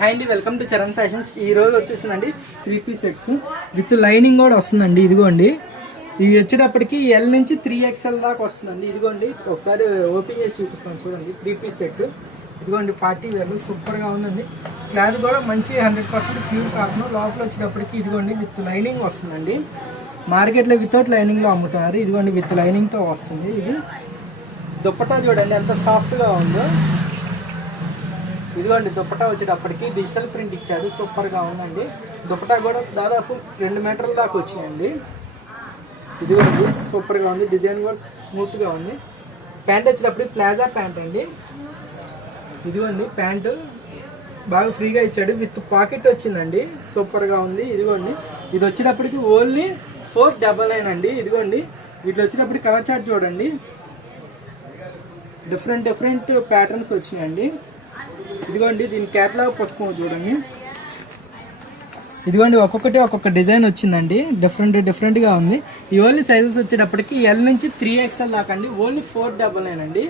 Hi అండి, welcome to Charan fashions. ఈ రోజు వచ్చేసిందండి 3 పీస్ సెట్స్ విత్ లైనింగ్ కూడా వస్తుందండి. ఇదిగోండి, ఇవి వచ్చేటప్పటికి L నుంచి 3XL దాకా వస్తుందండి. ఇదిగోండి, ఒకసారి ఓపెన్ చేసి చూపిస్తాను చూడండి. 3 పీస్ సెట్ ఇదిగోండి, పార్టీ వేర్లు సూపర్గా ఉందండి. క్లాత్ కూడా మంచి 100% ప్యూర్ కాటన్. లోపల వచ్చేటప్పటికి ఇదిగోండి విత్ లైనింగ్ వస్తుందండి. మార్కెట్లో వితౌట్ లైనింగ్లో అమ్ముతున్నారు. ఇదిగోండి విత్ లైనింగ్తో వస్తుంది. ఇది దుప్పటా చూడండి ఎంత సాఫ్ట్గా ఉందో. ఇదిగోండి దుప్పటా వచ్చేటప్పటికి డిజిటల్ ప్రింట్ ఇచ్చారు, సూపర్గా ఉందండి. దుప్పటా కూడా దాదాపు 2 మీటర్ల దాకా వచ్చినాయండి. ఇదిగోండి సూపర్గా ఉంది, డిజైన్ కూడా స్మూత్గా ఉంది. ప్యాంట్ వచ్చేటప్పుడు ప్లాజా ప్యాంట్ అండి. ఇదిగోండి ప్యాంటు బాగా ఫ్రీగా ఇచ్చాడు, విత్ పాకెట్ వచ్చిందండి, సూపర్గా ఉంది. ఇదిగోండి ఇది వచ్చేటప్పటికి ఓన్లీ 499 అండి. ఇదిగోండి వీటిలో వచ్చేటప్పటికి కలర్ చార్ట్ చూడండి, డిఫరెంట్ ప్యాటర్న్స్ వచ్చినాయండి. ఇదిగోండి దీని క్యాటలాగ్ పుస్తకం చూడండి. ఇదిగోండి ఒక్కొక్క డిజైన్ వచ్చిందండి, డిఫరెంట్గా ఉంది. ఈ ఓన్లీ సైజెస్ వచ్చేటప్పటికి L నుంచి 3XL దాకా అండి. ఓన్లీ 499 అండి.